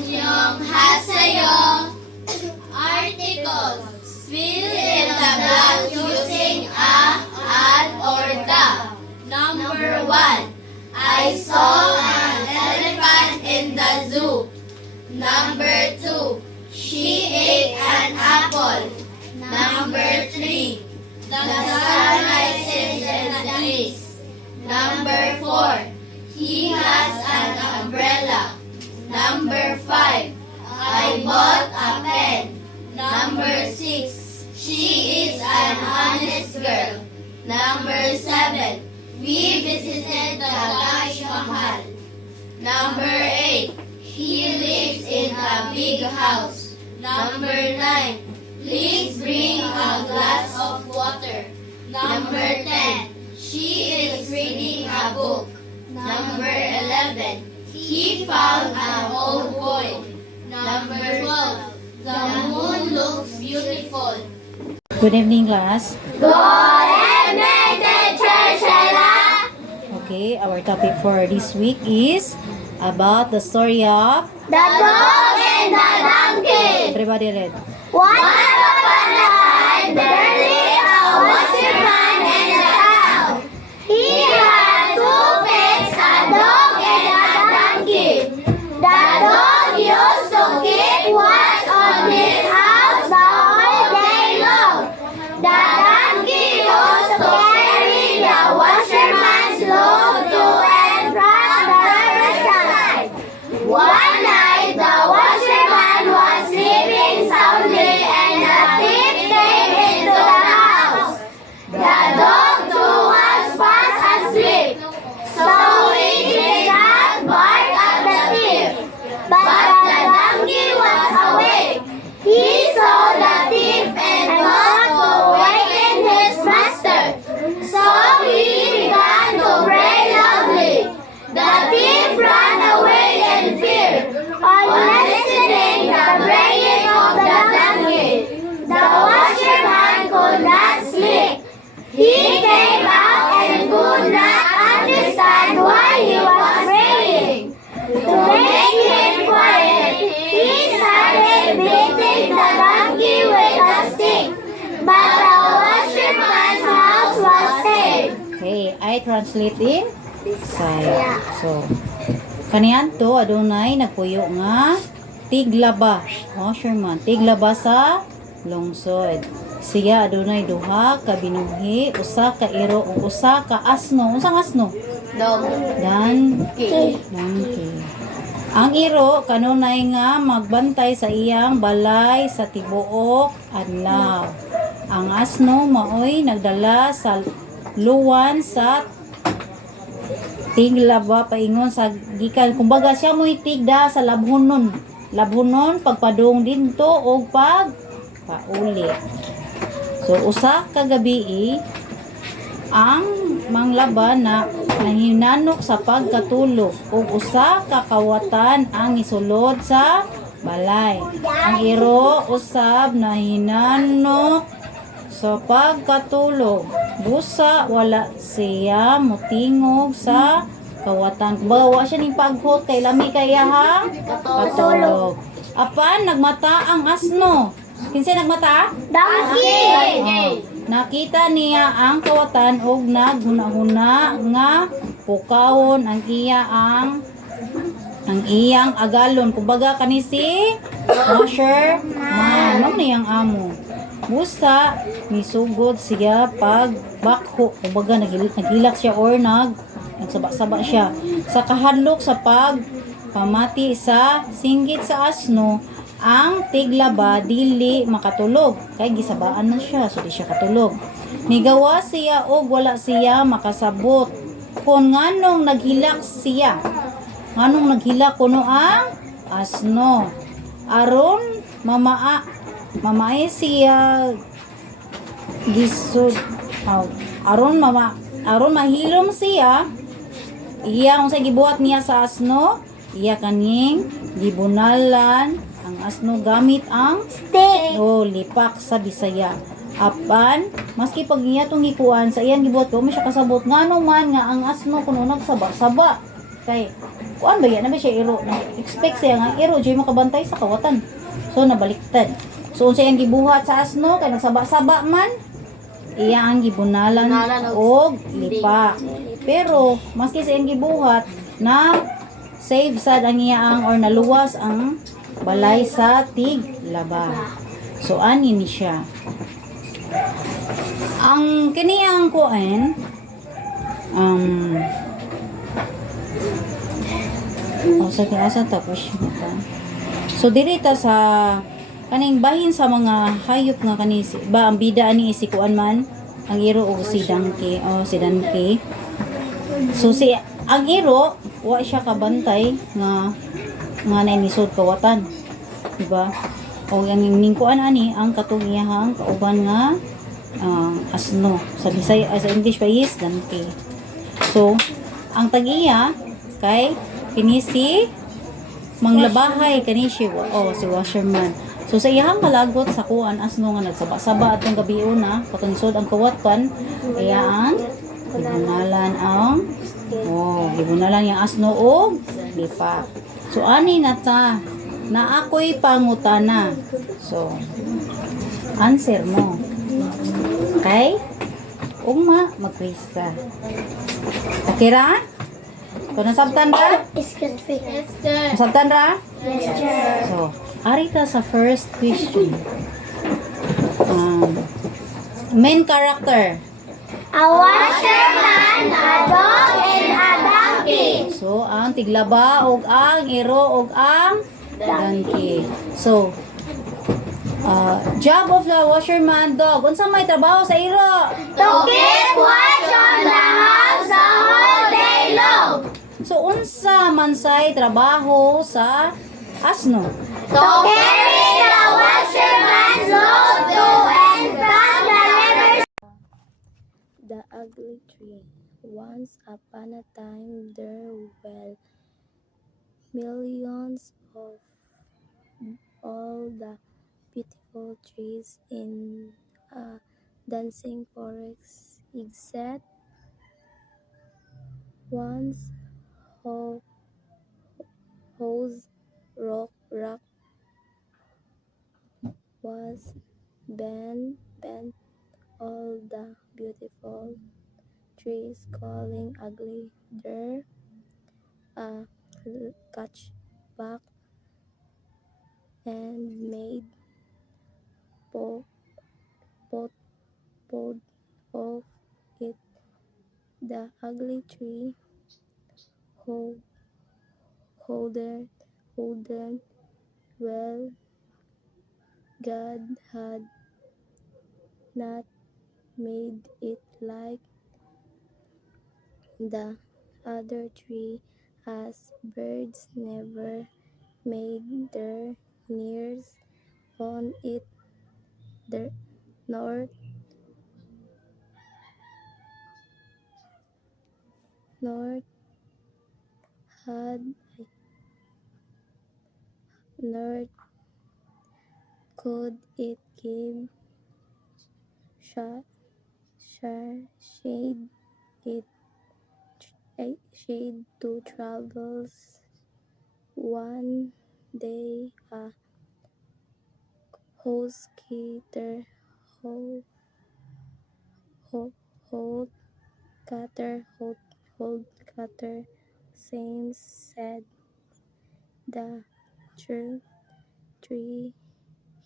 안녕하세요. Articles. Fill in the blank using a, an, or the. Number 1. I saw an elephant in the zoo. Number 2. She ate an apple. Number 3. The sun rises in the east. Number 4. He has an umbrella. Number 5. I bought a pen. Number 6. She is an honest girl. Number 7. We visited the Taj Mahal. Number 8. He lives in a big house. Number 9. Please bring a glass of water. Number 10. She is reading a book. Number 11. He found an old coin. Number 12. The moon looks beautiful. Good evening, class. Good evening, Teacher Sheila. Okay, our topic for this week is about the story of The dog and the donkey. everybody read. Once upon a time, there lived a washerman in the town. He had two pets, a dog and a donkey. The dog used to keep watch on his house the whole day long. The donkey used to carry the washerman's load to and from the riverside. One night, the washerman was sleeping soundly and a thief came into the house. The dog too was fast asleep, so he did not bark at the thief. But the donkey was awake. He saw the thief and thought to waken his master. So he began to bray loudly. The thief ran away in fear. On listening the braying of the donkey, the washerman could not sleep. He came out and could not understand why he was braying. To make him quiet, he started beating the donkey with a stick. But the washerman's house was safe. Okay, I translate in Bisaya. So, kaniyan to adunay nagpuyo nga tiglaba. Washerman, tiglaba sa lungsod. Siya adunay duha ka binuhi, usa ka iro ug usa ka asno. Unsang asno? Dog. Donkey. Ang iro kanunay nga magbantay sa iyang balay sa tibuok adlaw. Ang asno maoy nagdala sa luwan sa tiglaba paingon sa gikan. Kumbaga siya mo'y tigda sa labhonon. Labhonon pagpadung didto og pag pauli. So usa ka gabi ang manglaba na nahinanok sa pagkatulog ug usa ka kawatan ang isulod sa balay. Ang iro usab nahinanok sa pagkatulog. Busa wala siya mutingog sa kawatan. Bawa siya ning paghot kay lami kaya ha patulog. Apan nagmata ang asno. Kinsay nagmata? Donkey! Nakita niya ang kawatan og naghuna-huna nga pukawon ang iyang agalon. Kumbaga kani si washer man niyang amo. Busa misugod siya pag bakho. Kumbaga nagilak siya or nagsaba-saba siya. Sa kahadlok sa pamati sa singgit sa asno, ang tiglaba dili makatulog kay gisabaan na siya, so di siya katulog. Migawa siya og wala siya makasabot kung nganong naghilak siya. Nganong naghilak kuno ang asno. Aron mamae siya gisud aron mahilom siya iya unsay gibuhat niya sa asno, iya kaning gibunalan ang asno gamit ang Stick! o lipak sa Bisaya. Apan maski pag niya tong ikuan sa iyang gibuhat ko mo siya kasabot ngano man nga ang asno kuno nagsaba-saba kay kuan ba yan? Ano ba siya iro? Expect siya nga iro, dyan makabantay sa kawatan. So, nabaliktad. So, unsa yung gibuhat sa asno, kay nagsaba-saba man, iya ang gibunalan og lipa. Pero, maski sa iyang gibuhat, na save sad ang iyaang or naluwas ang balay sa tiglaba. So, ani ni siya. Ang kiniyang kuan, sa kinasa tapos ta. So dirita sa kaning bahin sa mga hayop nga kani ba ang bida ani si kuan man ang iro o si donkey o si donkey. So si ang iro wa siya kabantay nga naisod kawatan. Diba? O ang ning kuan ani ang katong iyahang kauban nga asno. Sa Bisaya sa English pa is donkey. So ang tag-iya kay kini si manglabahay kani si si washerman. So sa iyang kalagot sa kuan asno nga nagsaba-saba atong gabi una patungsod ang kawatan kaya ang gibunalan yung asno og lipa. So ani na ta na ako'y pangutana. So answer mo. Okay? Ugma magkrista. Okay ra? So, nasabtan ra? Yes, sir. Nasabtan ra? Yes, sir. So, arita sa first question. Main character. A washerman, a dog, and a donkey. So, ang tiglaba, og ang iro, og ang donkey. So, job of the washerman dog. Unsa may trabaho sa iro? To keep watch on the house the whole day long. So, unsa man say trabaho sa asno? To carry the washerman's load to and from the river. The ugly tree. Once upon a time there were millions of all the beautiful trees in a dancing forest except one's whose rock was bent all the beautiful trees calling ugly there a catch back and made pot of it. The ugly tree holder well, God had not made it like the other tree, as birds never made their nears on it, nor had nor could it give shade it shade to travels. One day a housekeeper hold cutter same said the tree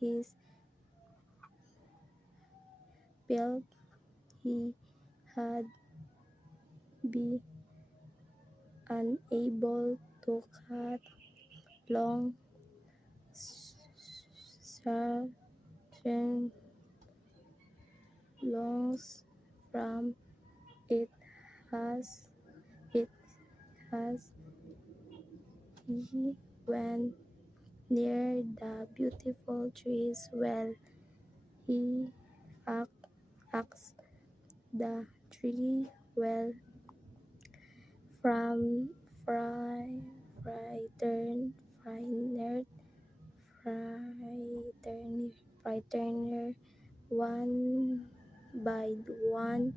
is built. He had been unable to cut long longs from it as he went near the beautiful trees. Well, he asked the tree well from frightened one by one.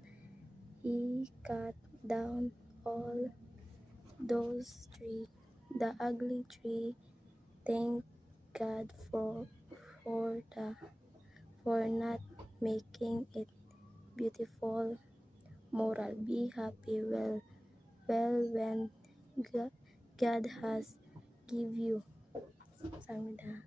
He cut down all those trees. the ugly tree. Thank God for not making it beautiful. Moral: be happy when God has give you. Samida.